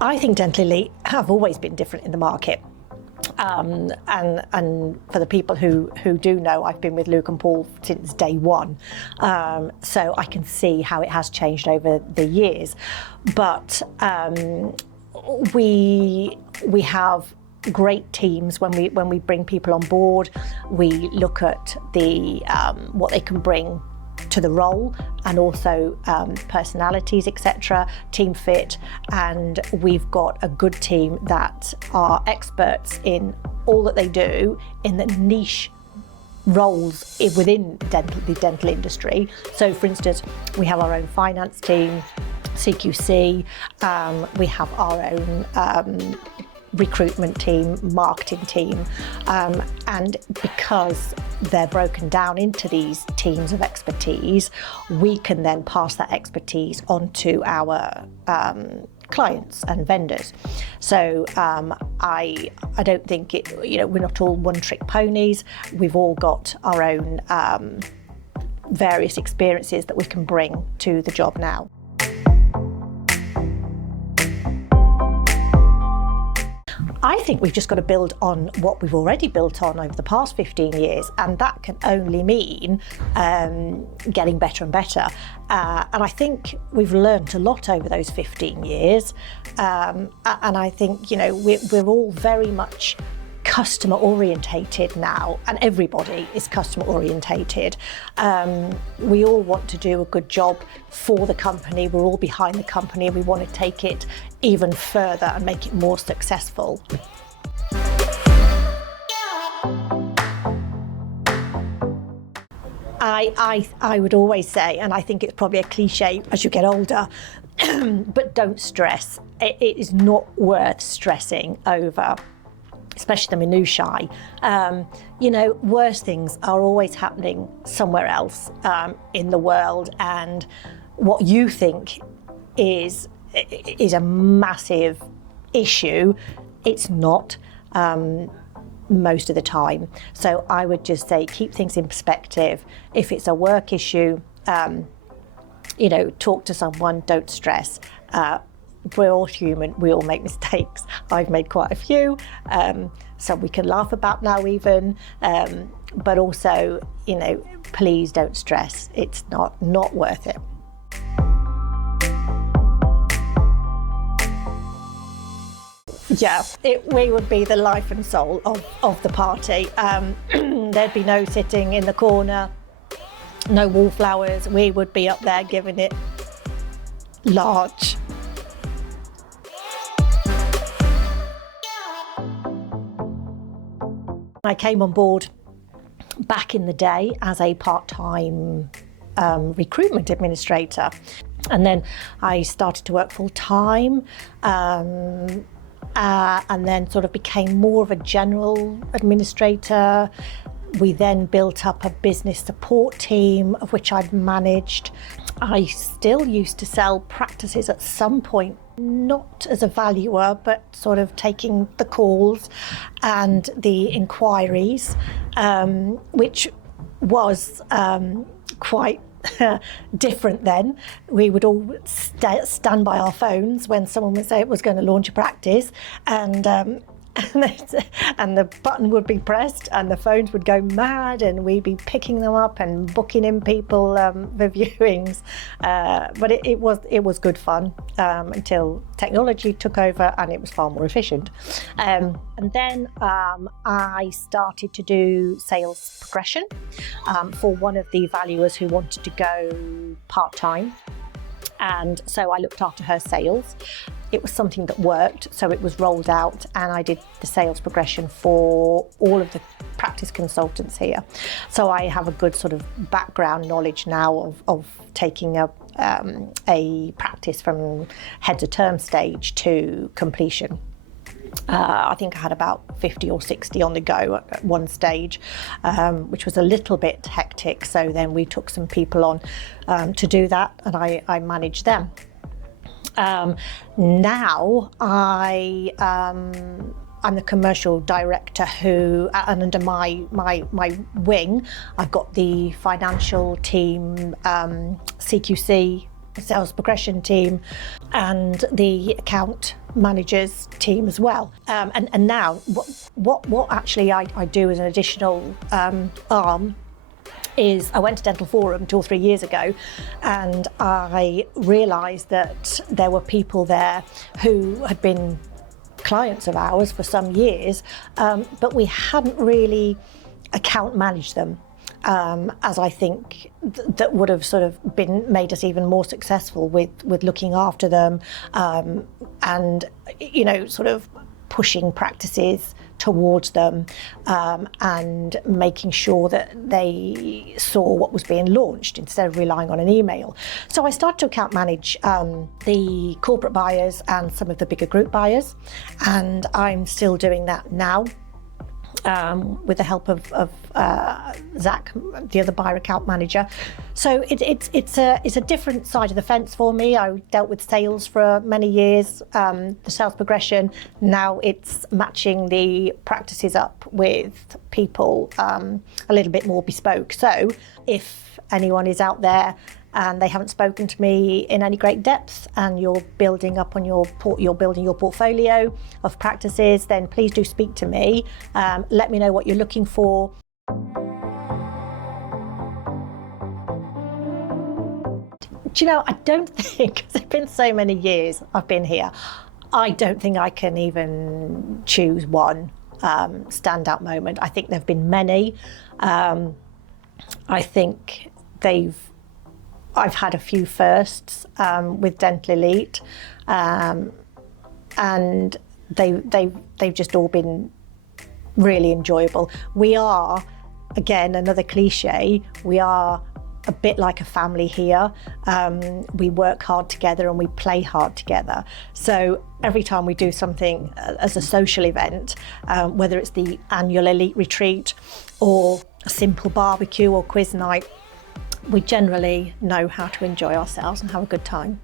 I think Dental Elite have always been different in the market. And for the people who do know, I've been with Luke and Paul since day one. So I can see how it has changed over the years. But we have great teams when we bring people on board. We look at the what they can bring to the role, and also personalities, etc., team fit, and we've got a good team that are experts in all that they do in the niche roles within the dental industry. So for instance, we have our own finance team, CQC, we have our own recruitment team, marketing team, and because they're broken down into these teams of expertise, we can then pass that expertise on to our clients and vendors. So I don't think we're not all one-trick ponies. We've all got our own various experiences that we can bring to the job now. I think we've just got to build on what we've already built on over the past 15 years, and that can only mean getting better and better. And I think we've learned a lot over those 15 years. And I think, we're all very much customer orientated now, and everybody is customer orientated. We all want to do a good job for the company. We're all behind the company. We want to take it even further and make it more successful. I would always say, and I think it's probably a cliche as you get older, but don't stress. It is not worth stressing over, especially the minutiae. Worse things are always happening somewhere else in the world, and what you think is a massive issue, it's not most of the time. So I would just say keep things in perspective. If it's a work issue, talk to someone, don't stress. We're all human, we all make mistakes. I've made quite a few, so we can laugh about now even, but also, please don't stress. It's not worth it. Yeah, we would be the life and soul of the party. There'd be no sitting in the corner, no wallflowers. We would be up there giving it large. I came on board back in the day as a part-time recruitment administrator, and then I started to work full-time, and then sort of became more of a general administrator. We then built up a business support team, of which I've managed. I still used to sell practices at some point, not as a valuer, but sort of taking the calls and the inquiries, which was quite different then. We would all stand by our phones when someone would say it was going to launch a practice, and the button would be pressed and the phones would go mad, and we'd be picking them up and booking in people for viewings. But it was good fun until technology took over and it was far more efficient. And then I started to do sales progression for one of the valuers who wanted to go part-time. And so I looked after her sales. It was something that worked, so it was rolled out, and I did the sales progression for all of the practice consultants here. So I have a good sort of background knowledge now of taking a practice from head to term stage to completion. I think I had about 50 or 60 on the go at one stage, which was a little bit hectic. So then we took some people on to do that, and I managed them. Now I'm the commercial director who, and under my wing, I've got the financial team, CQC, sales progression team and the account managers team as well. And now what actually I do as an additional arm is I went to Dental Forum 2 or 3 years ago, and I realised that there were people there who had been clients of ours for some years, but we hadn't really account managed them. As I think that would have sort of made us even more successful with looking after them, and sort of pushing practices towards them, and making sure that they saw what was being launched instead of relying on an email. So I started to account manage the corporate buyers and some of the bigger group buyers, and I'm still doing that now. With the help of Zach, the other buyer account manager. So it's a different side of the fence for me. I dealt with sales for many years, the sales progression. Now it's matching the practices up with people a little bit more bespoke. So if anyone is out there and they haven't spoken to me in any great depth, and you're building up on your portfolio of practices, then please do speak to me. Let me know what you're looking for. Do you know, I don't think, because it's been so many years I've been here, I don't think I can even choose one standout moment. I think there have been many. I think I've had a few firsts with Dental Elite, and they've just all been really enjoyable. We are, again, another cliche, we are a bit like a family here. We work hard together and we play hard together. So every time we do something as a social event, whether it's the annual Elite retreat or a simple barbecue or quiz night, we generally know how to enjoy ourselves and have a good time.